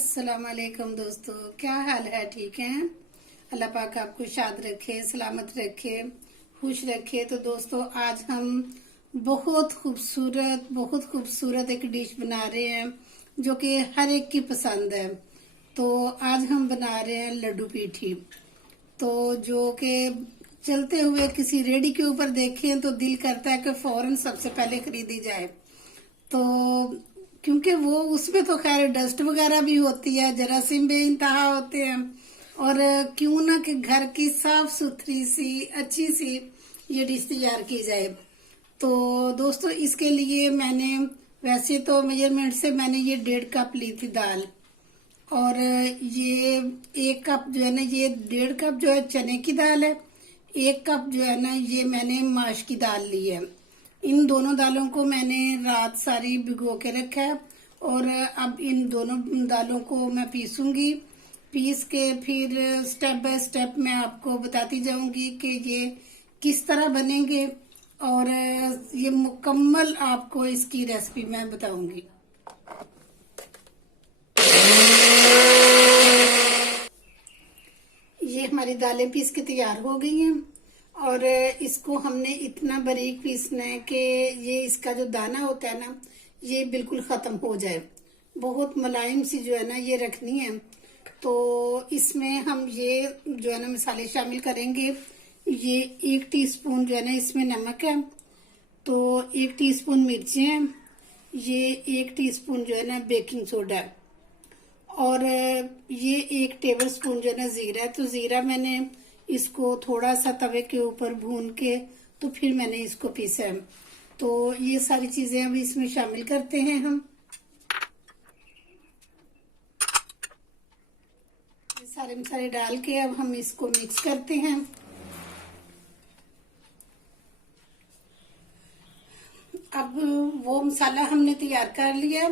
अस्सलाम वालेकुम दोस्तों, क्या हाल है? ठीक हैं? अल्लाह पाक आपको शाद रखे, सलामत रखे, खुश रखे। तो दोस्तों आज हम बहुत खूबसूरत एक डिश बना रहे हैं जो कि हर एक की पसंद है। तो आज हम बना रहे हैं लड्डू पीठी। तो जो कि चलते हुए किसी रेडी के ऊपर देखें तो दिल करता है कि फौरन सबसे पहले खरीदी जाए। तो क्योंकि वो उसमें तो खैर डस्ट वगैरह भी होती है, जरासीम बेइंतहा होते हैं, और क्यों ना कि घर की साफ सुथरी सी अच्छी सी ये डिश तैयार की जाए। तो दोस्तों इसके लिए मैंने वैसे तो मेजरमेंट से मैंने ये 1.5 कप ली थी दाल, और ये 1 कप जो है ना, ये 1.5 कप जो है चने की दाल है, 1 कप जो है ना ये मैंने माश की दाल ली है। इन दोनों दालों को मैंने रात सारी भिगो के रखा है, और अब इन दोनों दालों को मैं पीसूंगी। पीस के फिर स्टेप बाय स्टेप मैं आपको बताती जाऊंगी कि ये किस तरह बनेंगे, और ये मुकम्मल आपको इसकी रेसिपी मैं बताऊंगी। ये हमारी दालें पीस के तैयार हो गई हैं, और इसको हमने इतना बारीक पीसना है कि ये इसका जो दाना होता है ना ये बिल्कुल खत्म हो जाए। बहुत मुलायम सी जो है ना ये रखनी है। तो इसमें हम ये जो है ना मसाले शामिल करेंगे। ये 1 टीस्पून जो है ना इसमें नमक है, तो 1 टीस्पून मिर्ची है, ये 1 टीस्पून जो है ना बेकिंग सोडा है, और ये 1 टेबल स्पून जो है ना जीरा है। तो जीरा मैंने इसको थोड़ा सा तवे के ऊपर भून के तो फिर मैंने इसको पीसा है। तो ये सारी चीजें अब इसमें शामिल करते हैं हम। ये सारे मसाले डाल के अब हम इसको मिक्स करते हैं। अब वो मसाला हमने तैयार कर लिया,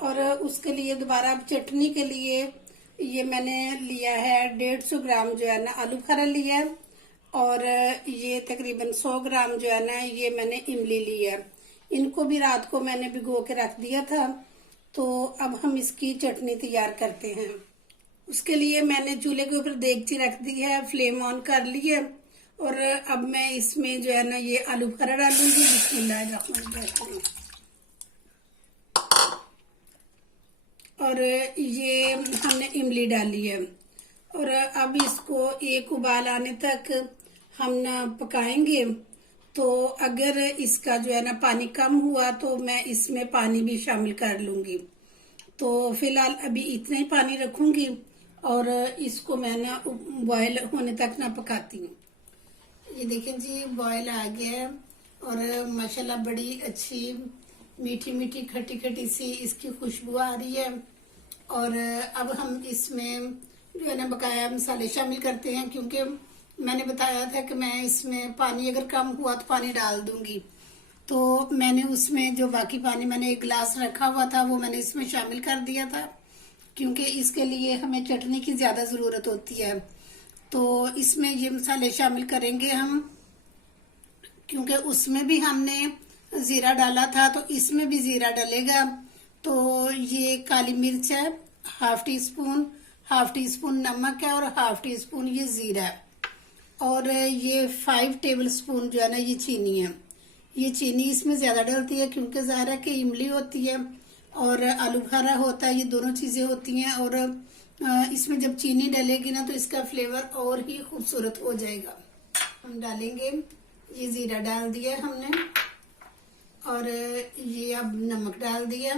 और उसके लिए दोबारा अब चटनी के लिए ये मैंने लिया है 150 ग्राम जो है ना आलू बुखारा लिया है, और ये तकरीबन 100 ग्राम जो है ना ये मैंने इमली ली है। इनको भी रात को मैंने भिगो के रख दिया था। तो अब हम इसकी चटनी तैयार करते हैं। उसके लिए मैंने चूल्हे के ऊपर देगची रख दी है, फ्लेम ऑन कर ली है, और अब मैं इसमें जो है ना ये आलू बुखारा डालूंगी। बिस्मिल्लाहिर्रहमानिर्रहीम। और ये हमने इमली डाली है, और अब इसको एक उबाल आने तक हम ना पकाएंगे। तो अगर इसका जो है ना पानी कम हुआ तो मैं इसमें पानी भी शामिल कर लूंगी। तो फिलहाल अभी इतना ही पानी रखूंगी, और इसको मैं ना बॉयल होने तक ना पकाती हूँ। ये देखें जी बॉयल आ गया है, और माशाल्लाह बड़ी अच्छी मीठी मीठी खट्टी खट्टी सी इसकी खुशबू आ रही है। और अब हम इसमें जो है ना बकाया मसाले शामिल करते हैं, क्योंकि मैंने बताया था कि मैं इसमें पानी अगर कम हुआ तो पानी डाल दूंगी। तो मैंने उसमें जो बाकी पानी मैंने 1 गिलास रखा हुआ था वो मैंने इसमें शामिल कर दिया था, क्योंकि इसके लिए हमें चटनी की ज्यादा जरूरत होती है। तो इसमें ये मसाले शामिल करेंगे हम, क्योंकि उसमें भी हमने जीरा डाला था तो इसमें भी जीरा डलेगा। तो ये काली मिर्च है 1/2 टी स्पून नमक है, और 1/2 टी स्पून ये जीरा है, और ये 5 टेबल स्पून जो है ना ये चीनी है। ये चीनी इसमें ज्यादा डलती है क्योंकि ज़ाहिर है कि इमली होती है और आलू बुखारा होता है, ये दोनों चीजें होती हैं। और इसमें जब चीनी डलेगी ना तो इसका फ्लेवर और ही खूबसूरत हो जाएगा। हम डालेंगे, ये जीरा डाल दिया हमने, और ये अब नमक डाल दिया,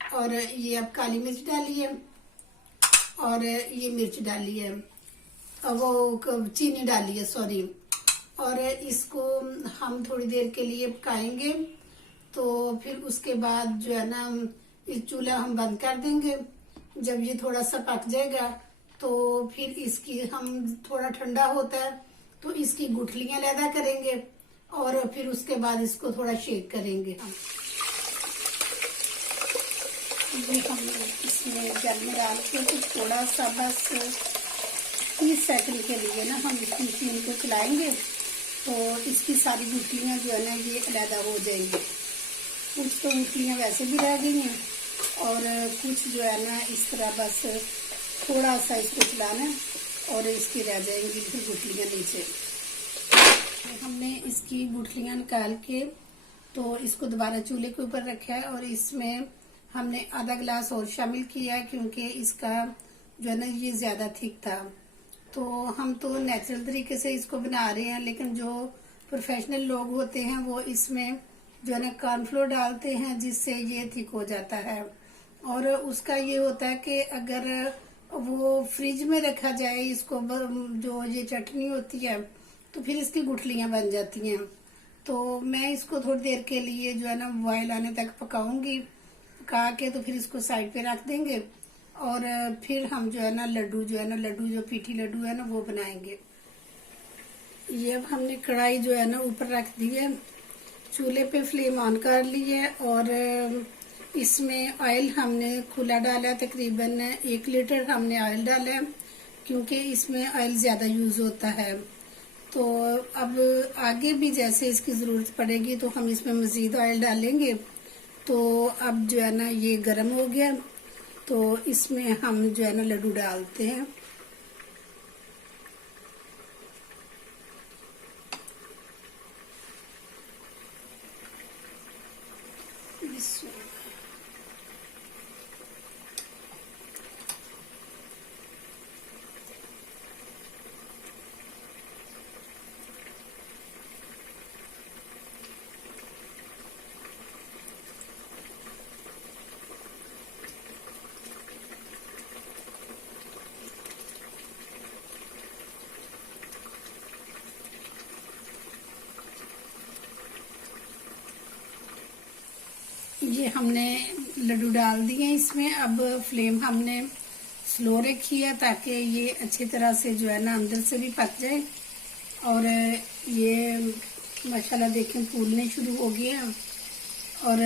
और ये अब काली मिर्च डाली है, और ये मिर्च डाली है, वो चीनी डाली है सॉरी। और इसको हम थोड़ी देर के लिए पकाएंगे। तो फिर उसके बाद जो है ना इस चूल्हा हम बंद कर देंगे। जब ये थोड़ा सा पक जाएगा तो फिर इसकी हम थोड़ा ठंडा होता है तो इसकी गुठलियां लैदा करेंगे, और फिर उसके बाद इसको थोड़ा शेक करेंगे। ये हम इसमें जल में डाल के तो थोड़ा सा बस 30 सेकंड के लिए ना हम इस मशीन को चलाएंगे, तो इसकी सारी गुठलियां जो है ना ये अलहदा हो जाएंगी। कुछ तो गुठलियां वैसे भी रह गई हैं, और कुछ जो है ना इस तरह बस थोड़ा सा इसको चलाना और इसकी रह जाएंगी फिर गुठलियाँ नीचे। हमने इसकी गुठलियाँ निकाल के तो इसको दोबारा चूल्हे के ऊपर रखा है और इसमें हमने आधा गिलास और शामिल किया है क्योंकि इसका जो है ना ये ज़्यादा थिक था। तो हम तो नेचुरल तरीके से इसको बना रहे हैं, लेकिन जो प्रोफेशनल लोग होते हैं वो इसमें जो है ना कॉर्नफ्लोर डालते हैं जिससे ये थिक हो जाता है। और उसका ये होता है कि अगर वो फ्रिज में रखा जाए इसको, जो ये चटनी होती है, तो फिर इसकी गुठलियाँ बन जाती हैं। तो मैं इसको थोड़ी देर के लिए जो है ना बॉयल आने तक पकाऊंगी। पका के तो फिर इसको साइड पे रख देंगे और फिर हम जो है ना लड्डू जो पीठी लड्डू है ना वो बनाएंगे। ये अब हमने कढ़ाई जो है ना ऊपर रख दी है, चूल्हे पे फ्लेम ऑन कर ली है और इसमें ऑयल हमने खुला डाला है, तकरीबन 1 लीटर हमने ऑयल डाला है क्योंकि इसमें ऑयल ज़्यादा यूज़ होता है। तो अब आगे भी जैसे इसकी ज़रूरत पड़ेगी तो हम इसमें मज़ीद ऑयल डालेंगे। तो अब जो है ना ये गर्म हो गया तो इसमें हम जो है ना लड्डू डालते हैं। ये हमने लड्डू डाल दिए इसमें। अब फ्लेम हमने स्लो रखी है ताकि ये अच्छी तरह से जो है ना अंदर से भी पक जाए। और ये माशाल्लाह देखें फूलने शुरू हो गए हैं और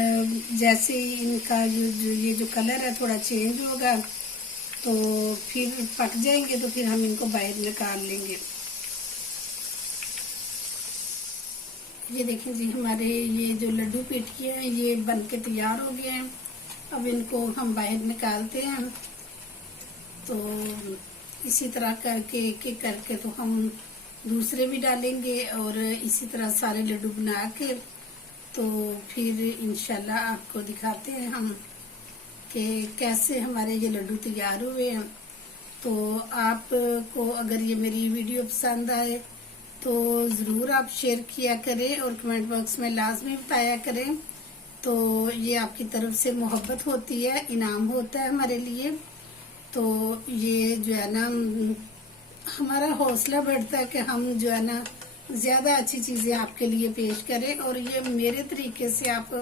जैसे ही इनका ये जो कलर है थोड़ा चेंज होगा तो फिर पक जाएंगे तो फिर हम इनको बाहर निकाल लेंगे। ये देखें जी हमारे ये जो लड्डू पेठिए हैं ये बन के तैयार हो गए हैं। अब इनको हम बाहर निकालते हैं। तो इसी तरह करके एक एक करके तो हम दूसरे भी डालेंगे और इसी तरह सारे लड्डू बना के तो फिर इंशाल्लाह आपको दिखाते हैं हम कि कैसे हमारे ये लड्डू तैयार हुए हैं। तो आपको अगर ये मेरी वीडियो पसंद आए तो ज़रूर आप शेयर किया करें और कमेंट बॉक्स में लाजमी बताया करें। तो ये आपकी तरफ से मोहब्बत होती है, इनाम होता है हमारे लिए। तो ये जो है ना हमारा हौसला बढ़ता है कि हम जो है ना ज़्यादा अच्छी चीज़ें आपके लिए पेश करें और ये मेरे तरीके से आप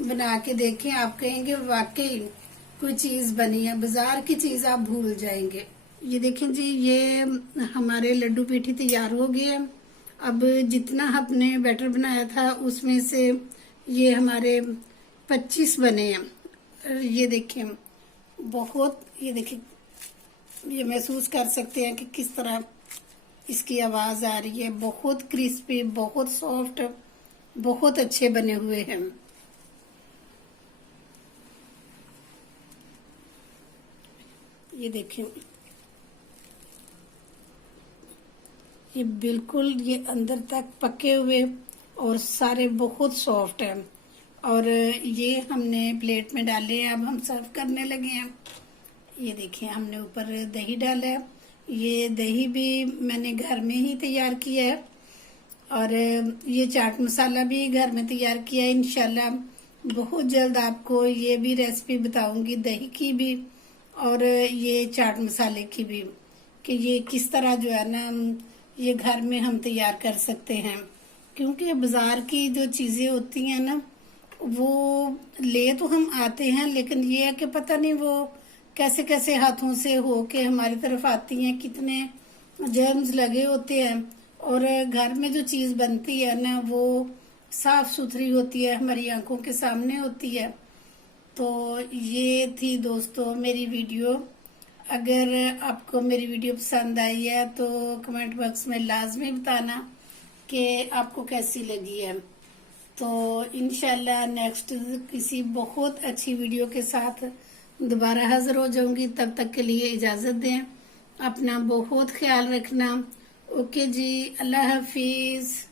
बना के देखें। आप कहेंगे वाकई कोई चीज़ बनी है, बाजार की चीज़ आप भूल जाएंगे। ये देखें जी ये हमारे लड्डू पेठी तैयार हो गए। अब जितना हमने बैटर बनाया था उसमें से ये हमारे 25 बने हैं। ये देखें बहुत, ये देखें ये महसूस कर सकते हैं कि किस तरह इसकी आवाज़ आ रही है। बहुत क्रिस्पी, बहुत सॉफ्ट, बहुत अच्छे बने हुए हैं। ये देखें ये बिल्कुल ये अंदर तक पके हुए और सारे बहुत सॉफ्ट हैं। और ये हमने प्लेट में डाले हैं। अब हम सर्व करने लगे हैं। ये देखिए हमने ऊपर दही डाला है। ये दही भी मैंने घर में ही तैयार किया है और ये चाट मसाला भी घर में तैयार किया है। इंशाल्लाह बहुत जल्द आपको ये भी रेसिपी बताऊंगी, दही की भी और ये चाट मसाले की भी, कि ये किस तरह जो है ना ये घर में हम तैयार कर सकते हैं। क्योंकि बाजार की जो चीज़ें होती हैं ना वो ले तो हम आते हैं, लेकिन ये है कि पता नहीं वो कैसे कैसे हाथों से हो के हमारी तरफ आती हैं, कितने जर्म्स लगे होते हैं। और घर में जो चीज़ बनती है ना वो साफ सुथरी होती है, हमारी आंखों के सामने होती है। तो ये थी दोस्तों मेरी वीडियो। अगर आपको मेरी वीडियो पसंद आई है तो कमेंट बॉक्स में लाजमी बताना कि आपको कैसी लगी है। तो इंशाल्लाह नेक्स्ट किसी बहुत अच्छी वीडियो के साथ दोबारा हाजिर हो जाऊंगी। तब तक के लिए इजाज़त दें, अपना बहुत ख्याल रखना। ओके जी, अल्लाह हाफिज़।